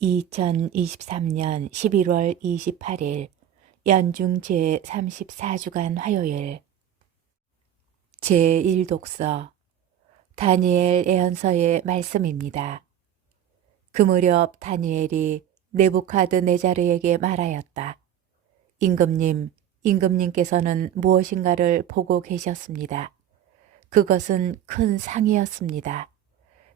2023년 11월 28일 연중 제34주간 화요일 제1독서 다니엘 예언서의 말씀입니다. 그 무렵 다니엘이 느부갓네자르에게 말하였다. 임금님께서는 무엇인가를 보고 계셨습니다. 그것은 큰 상이었습니다.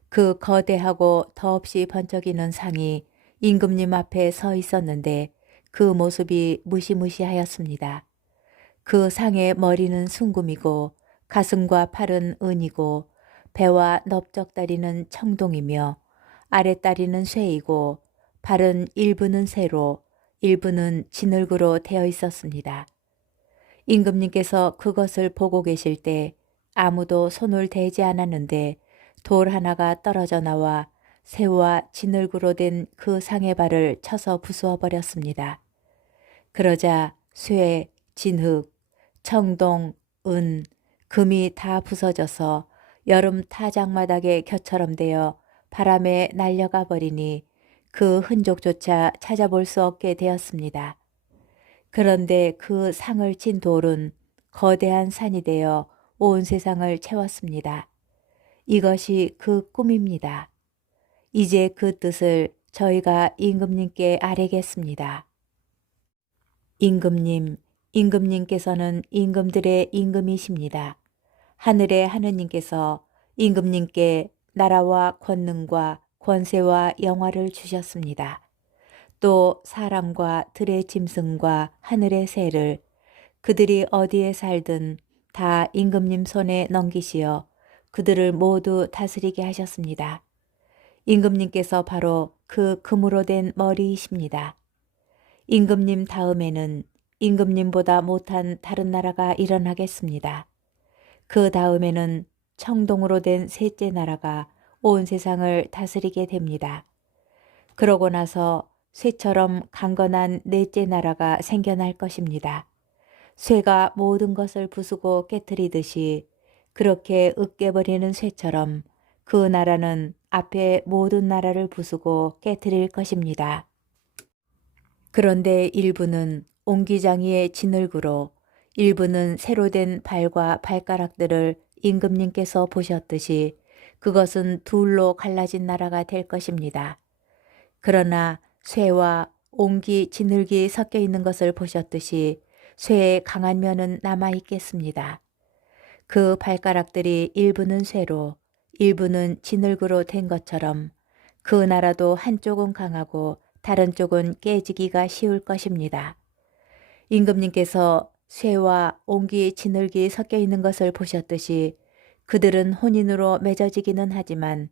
그 거대하고 더없이 번쩍이는 상이 임금님 앞에 서 있었는데 그 모습이 무시무시하였습니다. 그 상의 머리는 순금이고 가슴과 팔은 은이고 배와 넓적다리는 청동이며 아랫다리는 쇠이고 발은 일부는 쇠로 일부는 진흙으로 되어 있었습니다. 임금님께서 그것을 보고 계실 때 아무도 손을 대지 않았는데 돌 하나가 떨어져 나와 쇠와 진흙으로 된 그 상의 발을 쳐서 부수어 버렸습니다. 그러자 쇠, 진흙, 청동, 은, 금이 다 부서져서 여름 타작마당의 곁처럼 되어 바람에 날려가 버리니 그 흔적조차 찾아볼 수 없게 되었습니다. 그런데 그 상을 친 돌은 거대한 산이 되어 온 세상을 채웠습니다. 이것이 그 꿈입니다. 이제 그 뜻을 저희가 임금님께 아뢰겠습니다. 임금님께서는 임금들의 임금이십니다. 하늘의 하느님께서 임금님께 나라와 권능과 권세와 영화를 주셨습니다. 또 사람과 들의 짐승과 하늘의 새를 그들이 어디에 살든 다 임금님 손에 넘기시어 그들을 모두 다스리게 하셨습니다. 임금님께서 바로 그 금으로 된 머리이십니다. 임금님 다음에는 임금님보다 못한 다른 나라가 일어나겠습니다. 그 다음에는 청동으로 된 셋째 나라가 온 세상을 다스리게 됩니다. 그러고 나서 쇠처럼 강건한 넷째 나라가 생겨날 것입니다. 쇠가 모든 것을 부수고 깨트리듯이 그렇게 으깨버리는 쇠처럼 그 나라는 앞에 모든 나라를 부수고 깨트릴 것입니다. 그런데 일부는 옹기장이의 진흙으로 일부는 새로 된 발과 발가락들을 임금님께서 보셨듯이 그것은 둘로 갈라진 나라가 될 것입니다. 그러나 쇠와 옹기 진흙이 섞여 있는 것을 보셨듯이 쇠의 강한 면은 남아 있겠습니다. 그 발가락들이 일부는 쇠로 일부는 진흙으로 된 것처럼 그 나라도 한쪽은 강하고 다른 쪽은 깨지기가 쉬울 것입니다. 임금님께서 쇠와 옹기 진흙이 섞여 있는 것을 보셨듯이 그들은 혼인으로 맺어지기는 하지만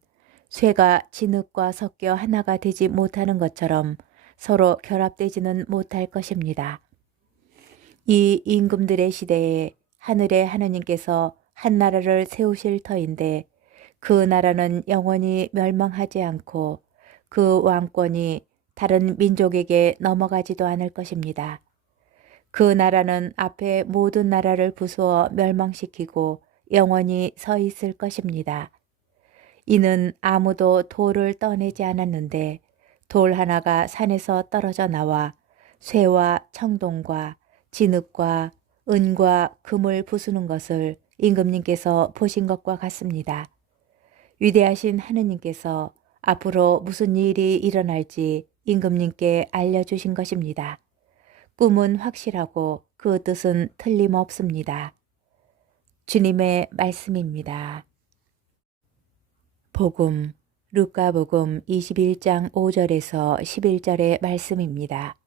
쇠가 진흙과 섞여 하나가 되지 못하는 것처럼 서로 결합되지는 못할 것입니다. 이 임금들의 시대에 하늘의 하느님께서 한 나라를 세우실 터인데 그 나라는 영원히 멸망하지 않고 그 왕권이 다른 민족에게 넘어가지도 않을 것입니다. 그 나라는 앞에 모든 나라를 부수어 멸망시키고 영원히 서 있을 것입니다. 이는 아무도 돌을 떠내지 않았는데 돌 하나가 산에서 떨어져 나와 쇠와 청동과 진흙과 은과 금을 부수는 것을 임금님께서 보신 것과 같습니다. 위대하신 하느님께서 앞으로 무슨 일이 일어날지 임금님께 알려주신 것입니다. 꿈은 확실하고 그 뜻은 틀림없습니다. 주님의 말씀입니다. 복음, 루카복음 21장 5절에서 11절의 말씀입니다.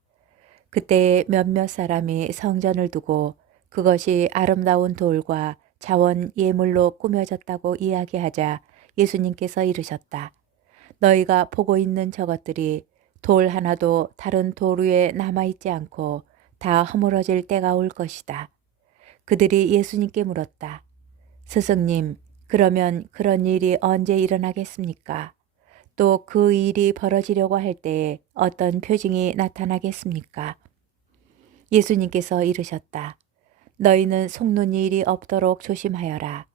그때 몇몇 사람이 성전을 두고 그것이 아름다운 돌과 자원 예물로 꾸며졌다고 이야기하자 예수님께서 이르셨다. 너희가 보고 있는 저것들이 돌 하나도 다른 돌 위에 남아있지 않고 다 허물어질 때가 올 것이다. 그들이 예수님께 물었다. 스승님, 그러면 그런 일이 언제 일어나겠습니까? 또 그 일이 벌어지려고 할 때에 어떤 표징이 나타나겠습니까? 예수님께서 이르셨다. 너희는 속는 일이 없도록 조심하여라.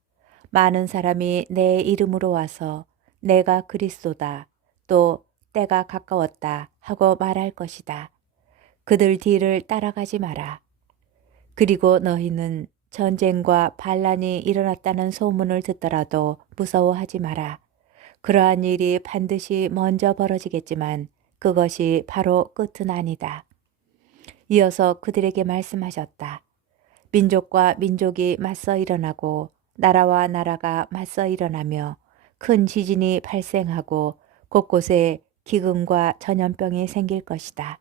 많은 사람이 내 이름으로 와서 내가 그리스도다. 또 때가 가까웠다 하고 말할 것이다. 그들 뒤를 따라가지 마라. 그리고 너희는 전쟁과 반란이 일어났다는 소문을 듣더라도 무서워하지 마라. 그러한 일이 반드시 먼저 벌어지겠지만 그것이 바로 끝은 아니다. 이어서 그들에게 말씀하셨다. 민족과 민족이 맞서 일어나고 나라와 나라가 맞서 일어나며 큰 지진이 발생하고 곳곳에 기근과 전염병이 생길 것이다.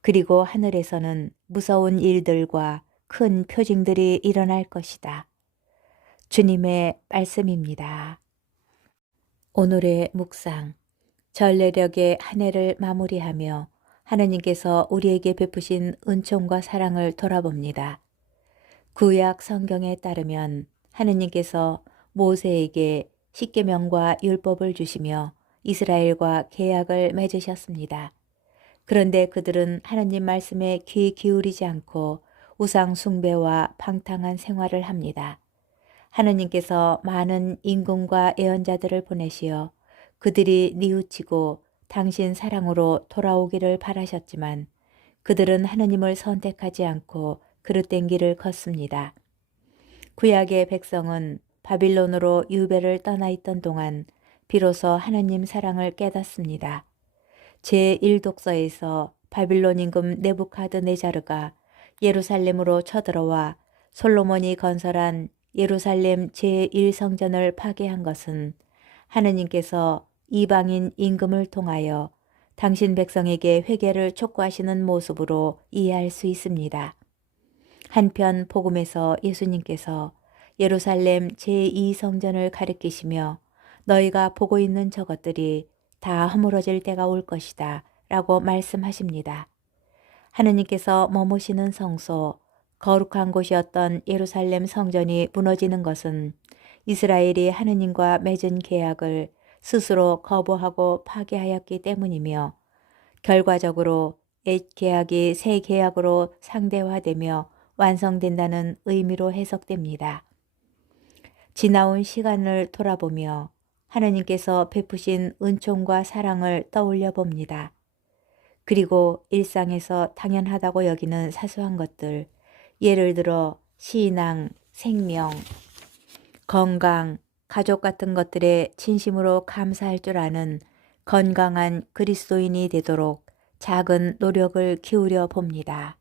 그리고 하늘에서는 무서운 일들과 큰 표징들이 일어날 것이다. 주님의 말씀입니다. 오늘의 묵상. 전례력의 한 해를 마무리하며 하느님께서 우리에게 베푸신 은총과 사랑을 돌아봅니다. 구약 성경에 따르면 하느님께서 모세에게 십계명과 율법을 주시며 이스라엘과 계약을 맺으셨습니다. 그런데 그들은 하느님 말씀에 귀 기울이지 않고 우상 숭배와 방탕한 생활을 합니다. 하느님께서 많은 임금과 예언자들을 보내시어 그들이 뉘우치고 당신 사랑으로 돌아오기를 바라셨지만 그들은 하느님을 선택하지 않고 그릇된 길을 걷습니다. 구약의 백성은 바빌론으로 유배를 떠나 있던 동안 비로소 하느님 사랑을 깨닫습니다. 제1독서에서 바빌론 임금 네부카드네자르가 예루살렘으로 쳐들어와 솔로몬이 건설한 예루살렘 제1성전을 파괴한 것은 하느님께서 이방인 임금을 통하여 당신 백성에게 회개를 촉구하시는 모습으로 이해할 수 있습니다. 한편 복음에서 예수님께서 예루살렘 제2성전을 가리키시며 너희가 보고 있는 저것들이 다 허물어질 때가 올 것이다 라고 말씀하십니다. 하느님께서 머무시는 성소, 거룩한 곳이었던 예루살렘 성전이 무너지는 것은 이스라엘이 하느님과 맺은 계약을 스스로 거부하고 파괴하였기 때문이며 결과적으로 옛 계약이 새 계약으로 상대화되며 완성된다는 의미로 해석됩니다. 지나온 시간을 돌아보며 하느님께서 베푸신 은총과 사랑을 떠올려 봅니다. 그리고 일상에서 당연하다고 여기는 사소한 것들, 예를 들어 신앙, 생명, 건강, 가족 같은 것들에 진심으로 감사할 줄 아는 건강한 그리스도인이 되도록 작은 노력을 기울여 봅니다.